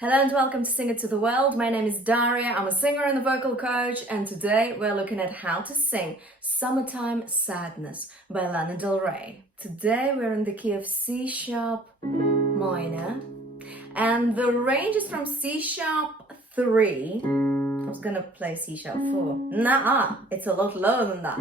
Hello and welcome to Sing It to the World. My name is Daria, I'm a singer and a vocal coach, and today we're looking at how to sing Summertime Sadness by Lana Del Rey. Today we're in the key of C sharp minor, and the range is from C sharp 3. I was gonna play C sharp 4. Nah, it's a lot lower than that.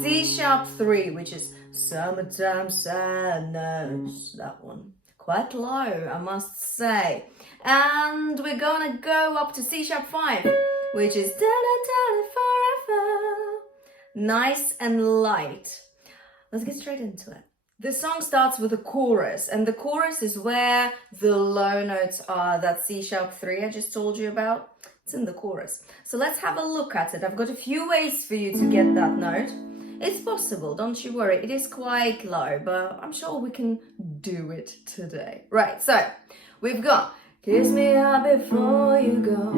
C sharp 3, which is Summertime Sadness, that one. Quite low, I must say. And we're gonna go up to C sharp 5, which is forever. Nice and light. Let's get straight into it. The song starts with a chorus, and the chorus is where the low notes are. That C sharp 3 I just told you about. It's in the chorus. So let's have a look at it. I've got a few ways for you to get that note. It's possible, don't you worry. It is quite low, but I'm sure we can do it today. Right, so we've got kiss me up before you go,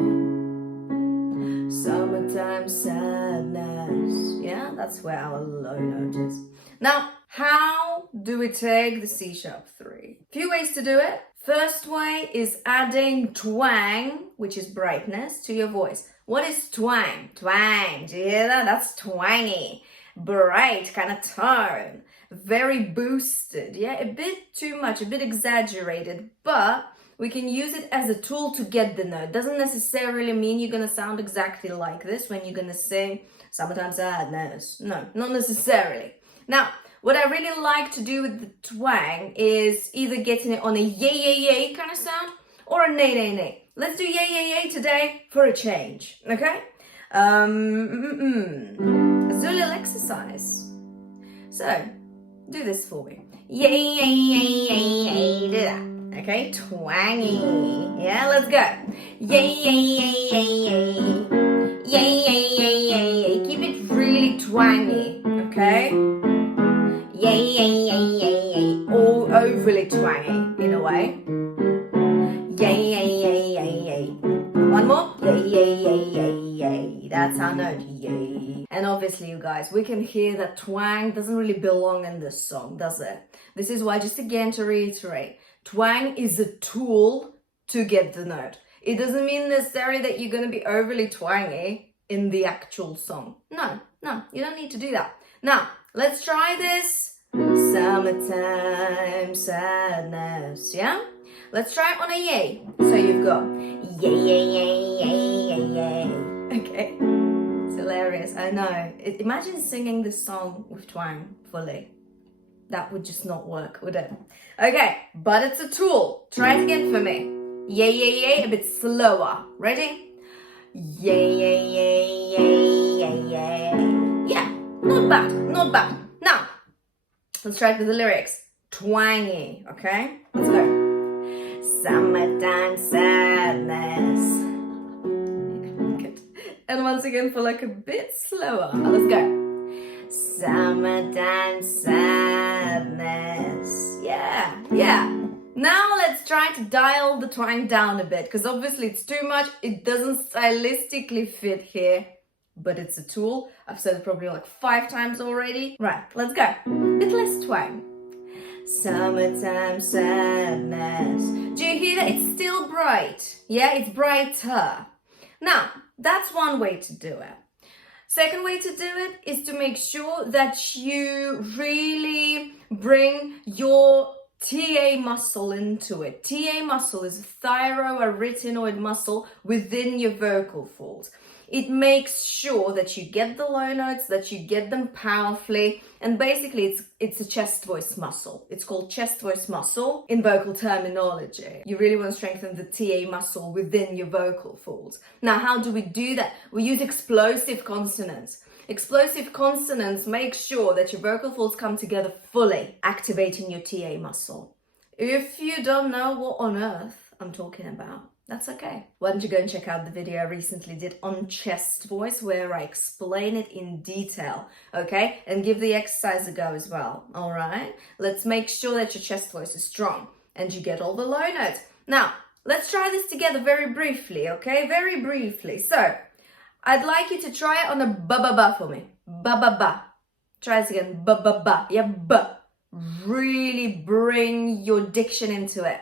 summertime sadness. Yeah, that's where our low note is. Now, how do we take the C sharp 3? Few ways to do it. First way is adding twang, which is brightness, to your voice. What is twang? Twang, do you hear that? That's twangy. Bright kind of tone. Very boosted, yeah? A bit too much, a bit exaggerated, but we can use it as a tool to get the note. Doesn't necessarily mean you're gonna sound exactly like this when you're gonna sing Summertime Sadness. No, not necessarily. Now, what I really like to do with the twang is either getting it on a yay, yay, yay kind of sound or a nay, nay, nay. Let's do yay, yay, yay today for a change, okay? A little exercise. So, do this for me. Yay, yay, yay, yay, yay, do that. Okay, twangy. Yeah, let's go. Yay, yay, yay, yay, yay. Yay, yay, yay, yay, yay. Keep it really twangy, okay? Yay, yay, yay, yay, yay. All overly twangy, in a way. Yay, yay, yay, yay, yay. One more. Yay, yay, yay, yay, yay. That's our note. Yay. And obviously, you guys, we can hear that twang doesn't really belong in this song, does it? This is why, just again to reiterate, twang is a tool to get the note. It doesn't mean necessarily that you're going to be overly twangy in the actual song. No, you don't need to do that. Now, let's try this. Summertime sadness, yeah? Let's try it on a yay. So you've got yay, yay, yay, yay, yay, yay. Okay, it's hilarious, I know. Imagine singing this song with twang fully. That would just not work, would it? Okay, but it's a tool. Try it again for me. Yay, yay, yay, a bit slower. Ready? Yay, yay, yay, yay, yay, yay. Yeah, not bad, not bad. Now, let's try it with the lyrics. Twangy, okay? Let's go. Summertime sadness. Good. And once again for like a bit slower. Let's go. Summertime sadness. Yeah. Now let's try to dial the twang down a bit, because obviously it's too much. It doesn't stylistically fit here, but it's a tool. I've said it probably like 5 times already. Right, let's go. Bit less twang. Summertime sadness. Do you hear that? It's still bright. Yeah, it's brighter. Now, that's one way to do it. Second way to do it is to make sure that you really bring your TA muscle into it. TA muscle is a thyroarytenoid muscle within your vocal folds. It makes sure that you get the low notes, that you get them powerfully, and basically it's a chest voice muscle. It's called chest voice muscle in vocal terminology. You really want to strengthen the TA muscle within your vocal folds. Now, how do we do that? We use explosive consonants. Explosive consonants make sure that your vocal folds come together fully, activating your TA muscle. If you don't know what on earth I'm talking about, that's okay. Why don't you go and check out the video I recently did on chest voice, where I explain it in detail, okay? And give the exercise a go as well, all right? Let's make sure that your chest voice is strong and you get all the low notes. Now, let's try this together very briefly, okay? Very briefly. So, I'd like you to try it on a ba-ba-ba for me. Ba-ba-ba. Try this again. Ba-ba-ba. Yeah, ba. Really bring your diction into it.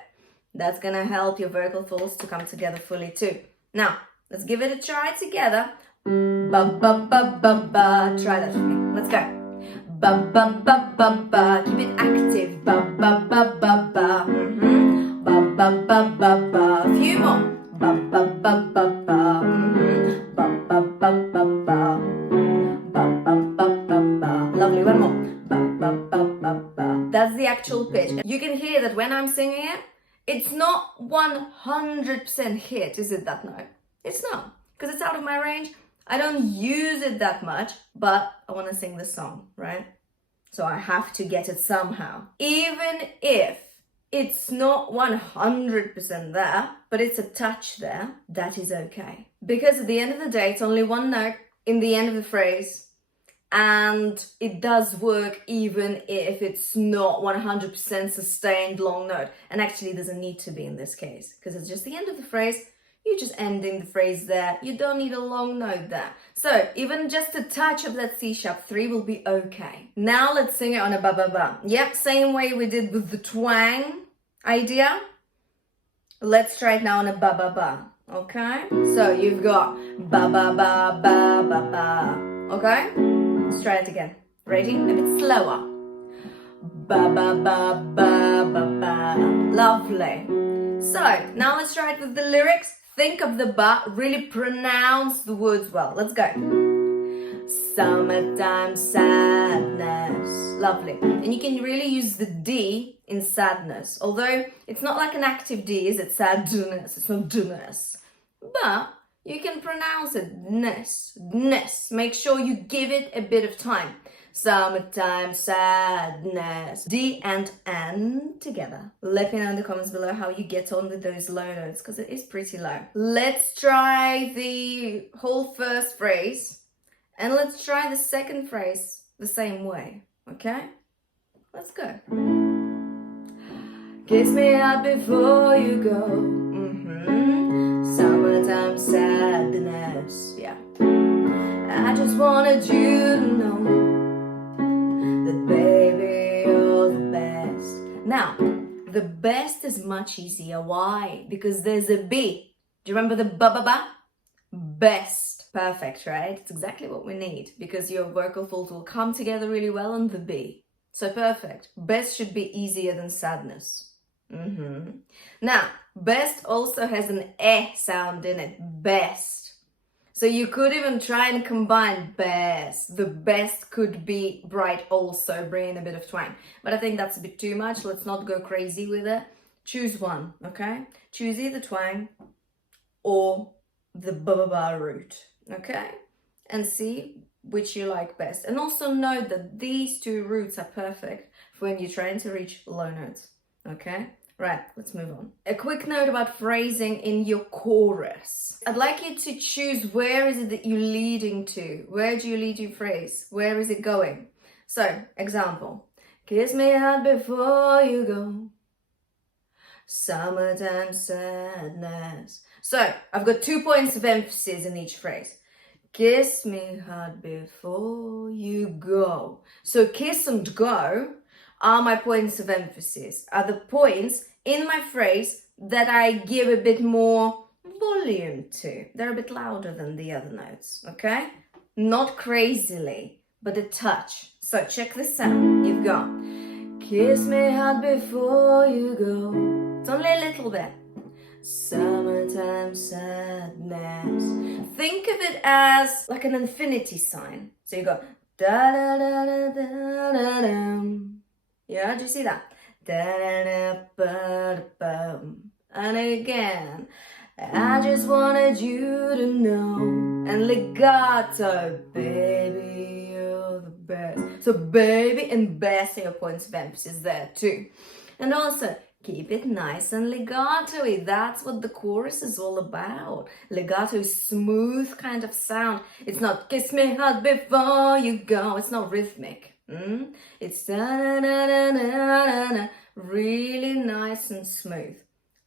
That's gonna help your vocal folds to come together fully too. Now, let's give it a try together. Ba ba ba ba ba. Try that with me. Let's go. Ba ba ba ba ba. Keep it active. Ba ba ba ba ba. Ba ba ba ba ba. A few more. Ba ba ba ba ba. Ba ba ba ba ba. Ba ba ba ba ba. Lovely. One more. Ba ba ba ba ba. That's the actual pitch. You can hear that when I'm singing it, it's not 100% hit, is it, that note? It's not, because it's out of my range. I don't use it that much, but I want to sing the song, right? So I have to get it somehow. Even if it's not 100% there, but it's a touch there, that is okay. Because at the end of the day, it's only one note in the end of the phrase, and it does work even if it's not 100% sustained long note. And actually it doesn't need to be in this case, because it's just the end of the phrase. You're just ending the phrase there. You don't need a long note there. So even just a touch of that C#3 will be okay. Now let's sing it on a ba-ba-ba. Yep, same way we did with the twang idea. Let's try it now on a ba-ba-ba, okay? So you've got ba-ba-ba-ba-ba-ba, okay? Let's try it again. Ready? A bit slower. Ba-ba-ba-ba-ba-ba. Lovely. So now let's try it with the lyrics. Think of the ba, really pronounce the words well. Let's go. Summertime sadness. Lovely. And you can really use the D in sadness. Although it's not like an active D, is it? Sadness. It's not dness. But you can pronounce it ness. Ness. Make sure you give it a bit of time. Summertime sadness. D and N together. Let me know in the comments below how you get on with those low notes, because it is pretty low. Let's try the whole first phrase, and let's try the second phrase the same way, okay? Let's go. Kiss me out before you go. Summertime sadness. Yeah. I just wanted you to know that, baby, you're the best. Now, the best is much easier. Why? Because there's a B. Do you remember the ba-ba-ba? Best. Perfect, right? It's exactly what we need, because your vocal folds will come together really well on the B. So perfect. Best should be easier than sadness. Now, best also has an eh sound in it. Best. So you could even try and combine best. The best could be bright also, bring in a bit of twang. But I think that's a bit too much. Let's not go crazy with it. Choose one, okay? Choose either twang or the ba-ba-ba root, okay? And see which you like best. And also note that these two roots are perfect for when you're trying to reach low notes, okay? Right, let's move on. A quick note about phrasing in your chorus. I'd like you to choose where is it that you're leading to. Where do you lead your phrase? Where is it going? So, example. Kiss me hard before you go. Summertime sadness. So, I've got 2 points of emphasis in each phrase. Kiss me hard before you go. So, kiss and go are my points of emphasis, are the points in my phrase that I give a bit more volume to. They're a bit louder than the other notes, okay? Not crazily, but a touch. So check this out. You've got kiss me hard before you go. It's only a little bit. Summertime sadness. Think of it as like an infinity sign. So you go da da da da da da da. Yeah, do you see that? And again, I just wanted you to know. And legato, baby, you're the best. So baby and best are your points of emphasis there too. And also, keep it nice and legato-y. That's what the chorus is all about. Legato is smooth kind of sound. It's not kiss me hard before you go. It's not rhythmic. It's da-da-da-da-da-da, really nice and smooth.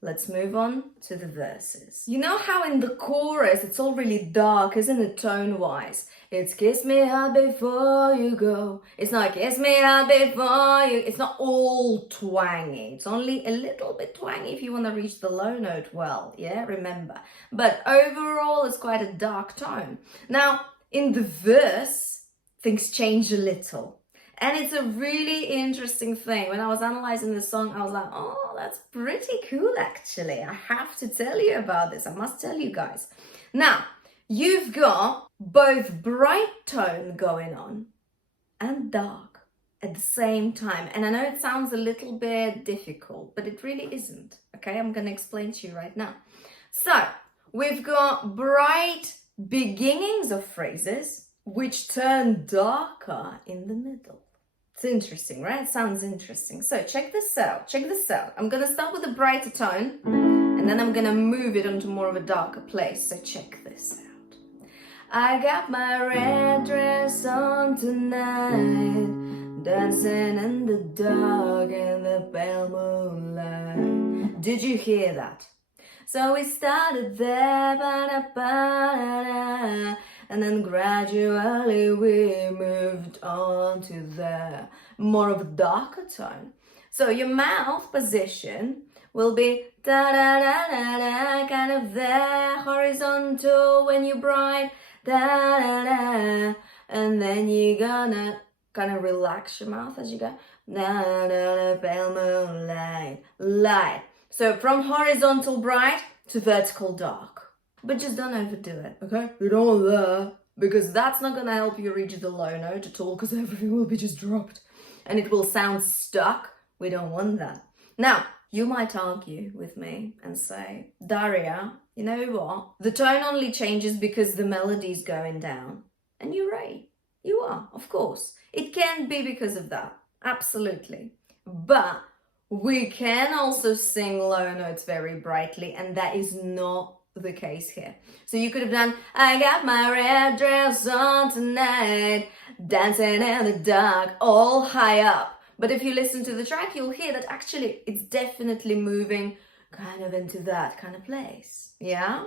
Let's move on to the verses. You know how in the chorus it's all really dark, isn't it, tone-wise? It's kiss me hard before you go. It's not kiss me hard before you... It's not all twangy. It's only a little bit twangy if you want to reach the low note well, yeah? Remember. But overall, it's quite a dark tone. Now, in the verse, things change a little. And it's a really interesting thing. When I was analyzing the song, I was like, oh, that's pretty cool, actually. I have to tell you about this. I must tell you guys. Now, you've got both bright tone going on and dark at the same time. And I know it sounds a little bit difficult, but it really isn't. Okay, I'm going to explain to you right now. So, we've got bright beginnings of phrases which turn darker in the middle. It's interesting, right? It sounds interesting. So check this out. Check this out. I'm going to start with a brighter tone and then I'm going to move it onto more of a darker place. So check this out. I got my red dress on tonight, dancing in the dark in the pale moonlight. Did you hear that? So we started there, ba-da-ba-da-da, and then gradually we moved on to the more of a darker tone. So your mouth position will be da-da-da-da-da, kind of there, horizontal when you bright, da-da-da, and then you're gonna kind of relax your mouth as you go, da-da-da, pale moonlight, light. So from horizontal bright to vertical dark. But just don't overdo it, okay? You don't want that, because that's not gonna help you reach the low note at all, because everything will be just dropped. And it will sound stuck. We don't want that. Now, you might argue with me and say, Daria, you know what? The tone only changes because the melody's going down. And you're right. You are, of course. It can be because of that. Absolutely. But we can also sing low notes very brightly, and that is not the case here. So you could have done, I got my red dress on tonight, dancing in the dark, all high up. But if you listen to the track, you'll hear that actually it's definitely moving kind of into that kind of place. Yeah?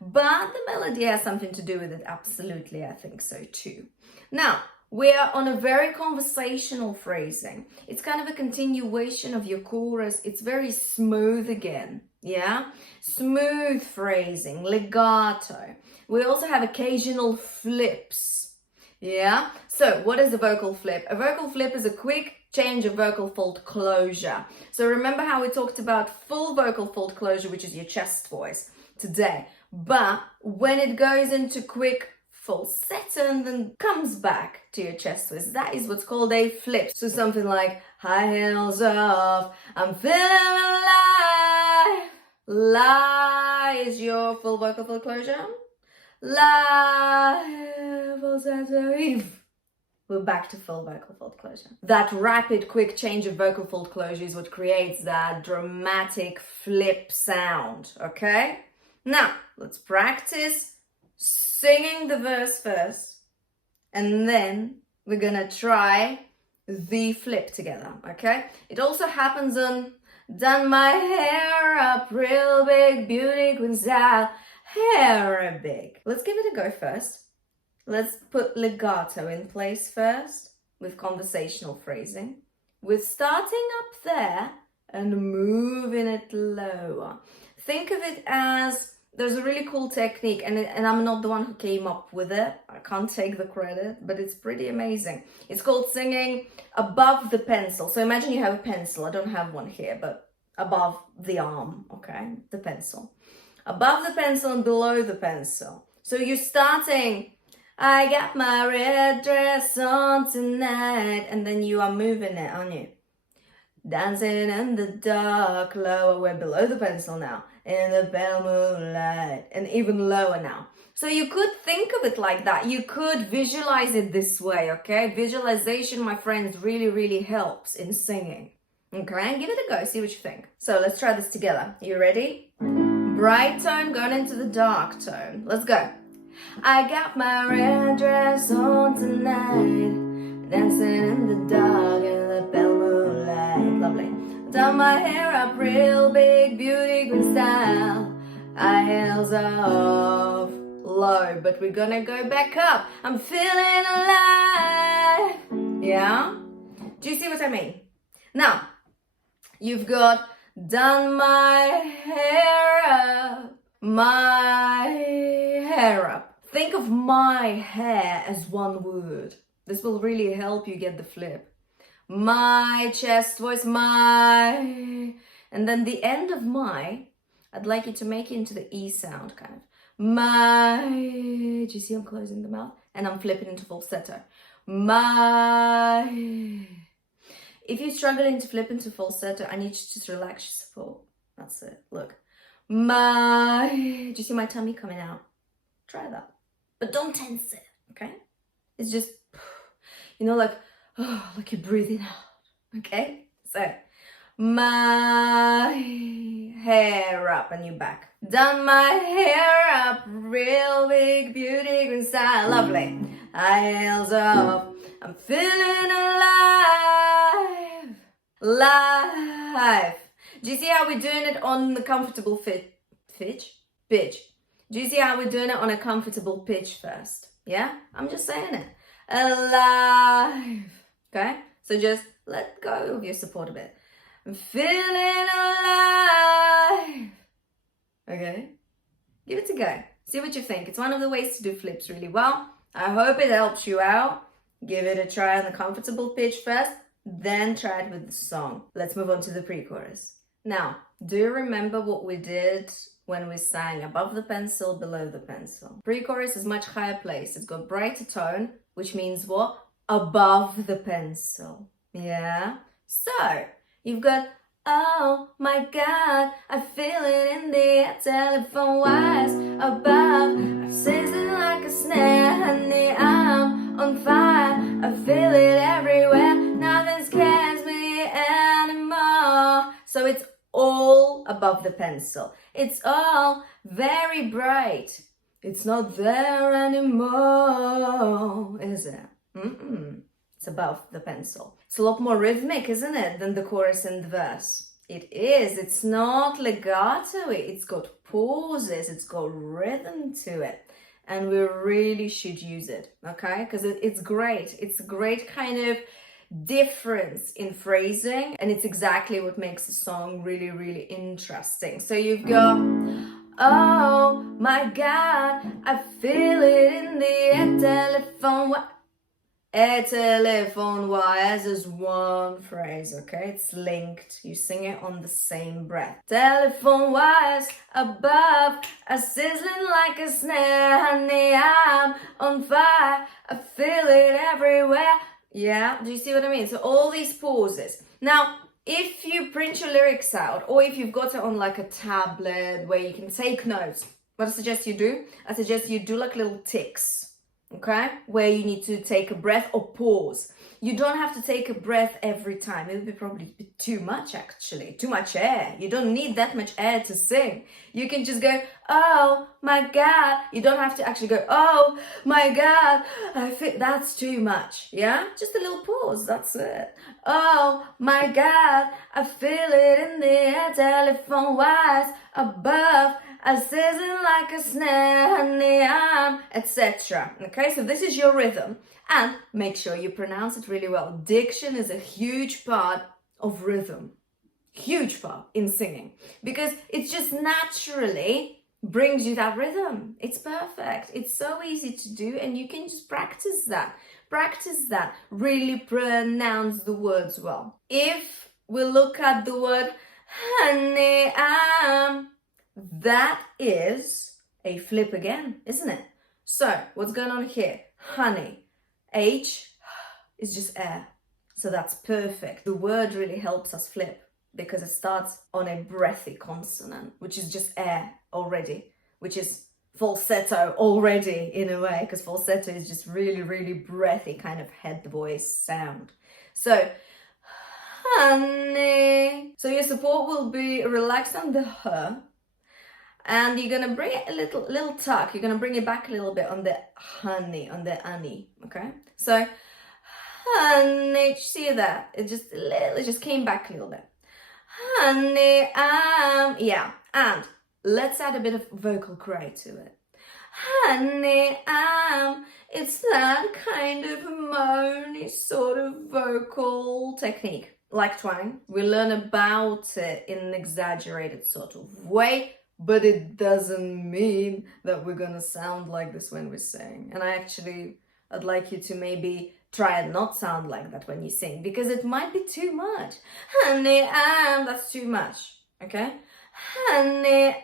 But the melody has something to do with it. Absolutely, I think so too. Now, we are on a very conversational phrasing. It's kind of a continuation of your chorus. It's very smooth again. Yeah? Smooth phrasing, legato. We also have occasional flips. Yeah? So what is a vocal flip? A vocal flip is a quick change of vocal fold closure. So remember how we talked about full vocal fold closure, which is your chest voice today. But when it goes into quick falsetto and then comes back to your chest voice, that is what's called a flip. So something like high heels off, I'm feeling alive. La is your full vocal fold closure. La, falsetto, eve. We're back to full vocal fold closure. That rapid, quick change of vocal fold closure is what creates that dramatic flip sound, okay? Now, let's practice singing the verse first, and then we're gonna try the flip together, okay? It also happens on done my hair up real big, beauty queen style, hair big. Let's give it a go first. Let's put legato in place first with conversational phrasing. We're starting up there and moving it lower. Think of it as, there's a really cool technique, and I'm not the one who came up with it. I can't take the credit, but it's pretty amazing. It's called singing above the pencil. So imagine you have a pencil. I don't have one here, but above the arm, okay? The pencil. Above the pencil and below the pencil. So you're starting, I got my red dress on tonight, and then you are moving it, aren't you? Dancing in the dark, lower, we're below the pencil now, in the pale moonlight, and even lower now. So you could think of it like that. You could visualize it this way, okay? Visualization, my friends, really, really helps in singing. Okay, give it a go, see what you think. So let's try this together. Are you ready? Bright tone going into the dark tone. Let's go. I got my red dress on tonight, dancing in the dark in the pale moonlight. Lovely. Da Done my hair up real big, beauty queen style. High heels off, low, but we're gonna go back up. I'm feeling alive. Yeah? Do you see what I mean? Now, you've got done my hair up, my hair up. Think of my hair as one word. This will really help you get the flip. My chest voice, my, and then the end of my, I'd like you to make it into the E sound, kind of. My, do you see I'm closing the mouth? And I'm flipping into falsetto. My. If you're struggling to flip into falsetto, I need you to just relax your support. That's it. Look. My. Do you see my tummy coming out? Try that. But don't tense it, okay? It's just, you know, like you're breathing out, okay? So, my hair up and you back. Done my hair up, real big, beauty queen style, lovely. High heels off, I'm feeling alive. Live. Do you see how we're doing it on the comfortable pitch? Do you see how we're doing it on a comfortable pitch first? Yeah? I'm just saying it. Alive. Okay? So just let go of your support a bit. I'm feeling alive. Okay? Give it a go. See what you think. It's one of the ways to do flips really well. I hope it helps you out. Give it a try on the comfortable pitch first, then try it with the song. Let's move on to the pre-chorus. Now, do you remember what we did when we sang above the pencil, below the pencil? Pre-chorus is much higher place. It's got brighter tone, which means what? Above the pencil. Yeah? So, you've got, oh my God, I feel it in the air, telephone wires above. I'm sizzling like a snare, honey, I'm on fire. I feel it everywhere, nothing scares me anymore. So it's all above the pencil. It's all very bright. It's not there anymore, is it? It's above the pencil. It's a lot more rhythmic, isn't it, than the chorus and the verse? It is. It's not legato. It's got pauses. It's got rhythm to it. And we really should use it, okay? Because it's great. It's a great kind of difference in phrasing, and it's exactly what makes the song really, really interesting. So you've got, oh my God, I feel it in the air, telephone wires is one phrase, okay? It's linked. You sing it on the same breath. Telephone wires above are sizzling like a snare, honey, I'm on fire. I feel it everywhere. Yeah, do you see what I mean? So all these pauses. Now, if you print your lyrics out, or if you've got it on like a tablet where you can take notes, what I suggest you do? I suggest you do like little ticks. Okay, where you need to take a breath or pause. You don't have to take a breath every time. It would be probably too much, actually. Too much air. You don't need that much air to sing. You can just go, oh my God. You don't have to actually go, oh my God. I think that's too much. Yeah, just a little pause. That's it. Oh my God. I feel it in the air. Telephone wires above. I sizzling like a snare, honey, I'm, etc. Okay, so this is your rhythm. And make sure you pronounce it really well. Diction is a huge part of rhythm. Huge part in singing. Because it just naturally brings you that rhythm. It's perfect. It's so easy to do, and you can just practice that. Practice that. Really pronounce the words well. If we look at the word honey, I'm, that is a flip again, isn't it? So, what's going on here? Honey. H is just air. So that's perfect. The word really helps us flip because it starts on a breathy consonant, which is just air already, which is falsetto already in a way, because falsetto is just really, really breathy kind of head voice sound. So, honey. So your support will be relaxed on the her. And you're going to bring it a little tuck. You're going to bring it back a little bit on the honey, on the honey, okay? So, honey, see that? It just came back a little bit. Honey, yeah, and let's add a bit of vocal cry to it. Honey, it's that kind of moany sort of vocal technique. Like twang, we learn about it in an exaggerated sort of way, but it doesn't mean that we're gonna sound like this when we sing. And I'd like you to maybe try and not sound like that when you sing, because it might be too much. Honey, that's too much, okay? Honey,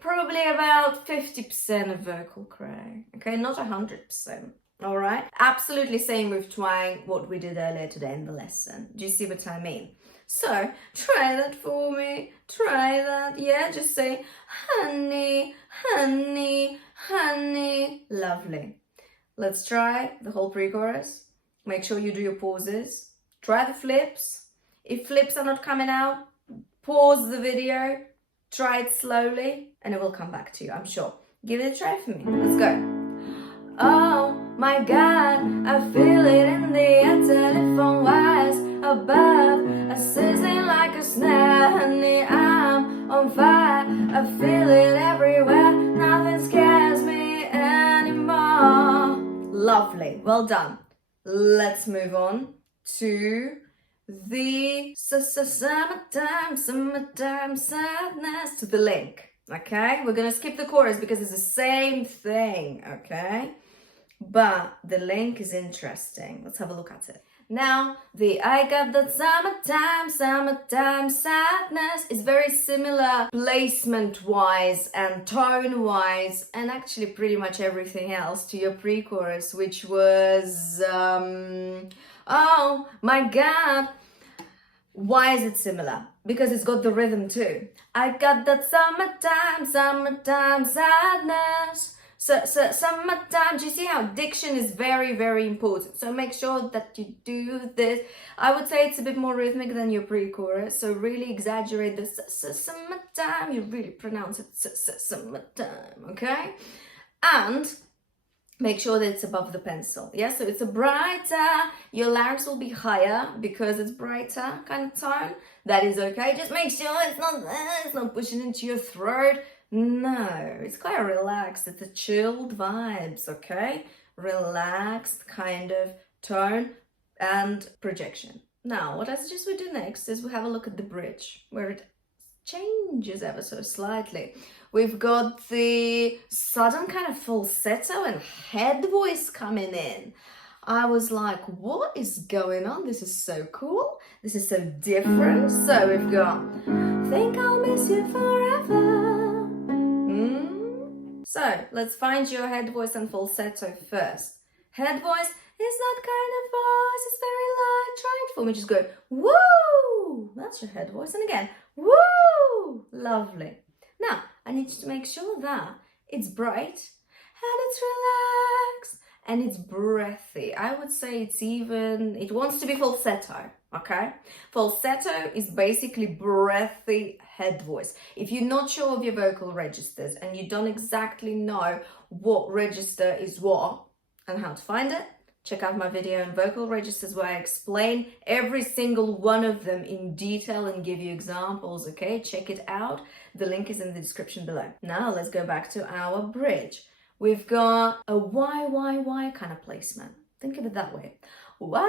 probably about 50% of vocal cry, okay? Not 100%. All right, absolutely same with twang, what we did earlier today in the lesson. Do you see what I mean? So try that for me, try that, yeah, just say honey, honey, honey. Lovely. Let's try the whole pre-chorus. Make sure you do your pauses. Try the flips. If flips are not coming out, pause the video, try it slowly, and it will come back to you, I'm sure. Give it a try for me, let's go. Oh my God, I feel it in the air, telephone wires above, a sizzling like a snare. Honey, I'm on fire, I feel it everywhere, nothing scares me anymore. Lovely, well done. Let's move on to the summertime sadness, to the link. Okay, we're gonna skip the chorus because it's the same thing, okay? But the link is interesting. Let's have a look at it. Now, the I got that summertime sadness is very similar placement-wise and tone-wise, and actually pretty much everything else to your pre-chorus, which was, oh my God. Why is it similar? Because it's got the rhythm too. I got that summertime sadness. So summertime, do you see how diction is very, very important? So make sure that you do this. I would say it's a bit more rhythmic than your pre-chorus. So really exaggerate the summertime. You really pronounce it summertime, okay? And make sure that it's above the pencil. Yeah, so it's a brighter, your larynx will be higher because it's brighter kind of tone. That is okay. Just make sure it's not pushing into your throat. No, it's quite relaxed. It's a chilled vibes, okay? Relaxed kind of tone and projection. Now, what I suggest we do next is we have a look at the bridge, where it changes ever so slightly. We've got the sudden kind of falsetto and head voice coming in. I was like, what is going on? This is so cool. This is so different. So we've got, think I'll miss you forever. So let's find your head voice and falsetto first. Head voice is that kind of voice. It's very light. Try it for me. Just go, woo. That's your head voice. And again, woo. Lovely. Now, I need you to make sure that it's bright and it's relaxed and it's breathy. I would say it wants to be falsetto, okay? Falsetto is basically breathy head voice. If you're not sure of your vocal registers and you don't exactly know what register is what and how to find it, check out my video on vocal registers where I explain every single one of them in detail and give you examples, okay? Check it out. The link is in the description below. Now let's go back to our bridge. We've got a why kind of placement. Think of it that way. Why.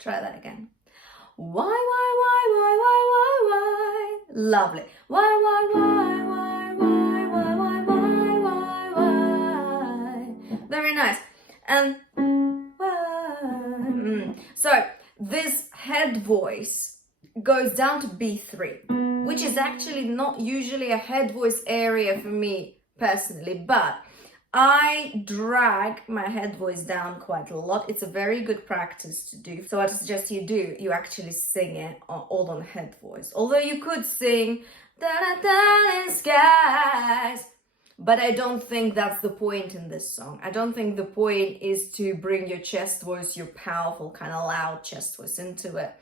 Try that again. Why. Lovely. Why. Very nice. And so this head voice goes down to B3, which is actually not usually a head voice area for me personally, but I drag my head voice down quite a lot. It's a very good practice to do. So I suggest you actually sing it all on head voice. Although you could sing da-da-da in skies, but I don't think that's the point in this song. I don't think the point is to bring your chest voice, your powerful kind of loud chest voice into it.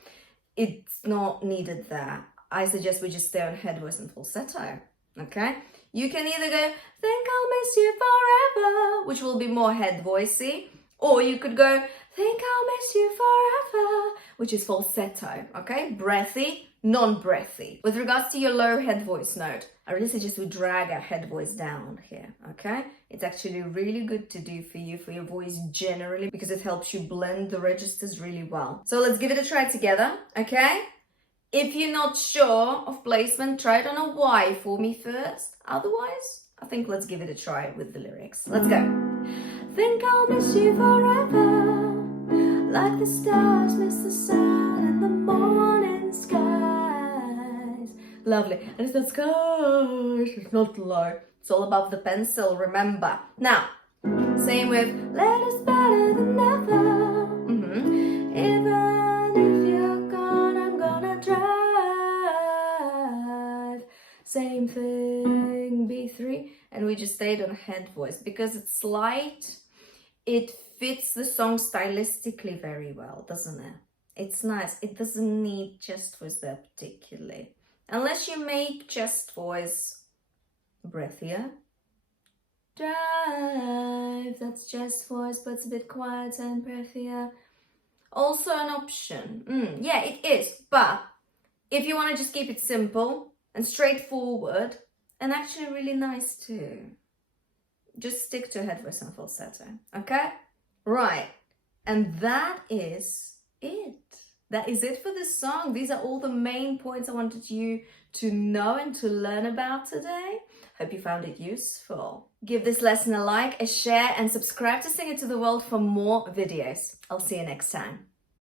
It's not needed there. I suggest we just stay on head voice and falsetto, okay? You can either go, think I'll miss you forever, which will be more head voicey, Or you could go, think I'll miss you forever, which is falsetto, okay? Breathy, non-breathy. With regards to your low head voice note, I really suggest we drag our head voice down here, okay? It's actually really good to do for you, for your voice generally, because it helps you blend the registers really well. So let's give it a try together, okay? If you're not sure of placement, try it on a Y for me first. Otherwise, I think let's give it a try with the lyrics. Let's go. Think I'll miss you forever, like the stars miss the sun in the morning skies. Lovely. And it's not skies, it's not low. It's all above the pencil, remember. Now, same with let us better than ever. Even if you're gone, I'm gonna drive. Same thing, B3. And we just stayed on head voice because it's light. It fits the song stylistically very well, doesn't it? It's nice. It doesn't need chest voice there particularly. Unless you make chest voice breathier. Drive, that's chest voice, but it's a bit quieter and breathier. Also an option. Yeah, it is. But if you want to just keep it simple and straightforward, and actually really nice too, just stick to head voice and falsetto, okay? Right, and that is it. That is it for this song. These are all the main points I wanted you to know and to learn about today. Hope you found it useful. Give this lesson a like, a share, and subscribe to Sing It to the World for more videos. I'll see you next time.